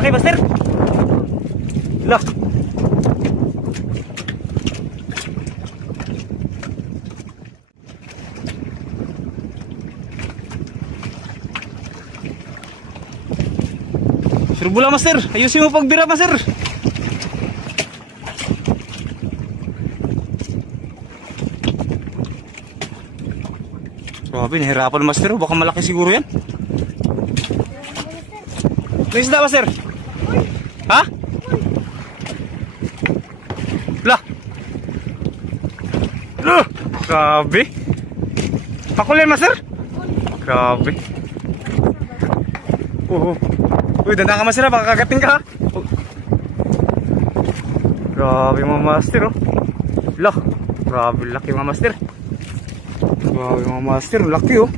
Laki, master. Lah. Surbula, master. Ayusin mo pagbira, master. Grabe, nahirapan, master. Baka malaki siguro yan. May isda, master. Ha? Lah. Grabe. Pakulin, master. Grabe. Uy, dandan ka, master, baka kagating ka, ha? Grabe mga master, oh. Lah. Grabe, laki mga master. Grabe mga master, laki, oh.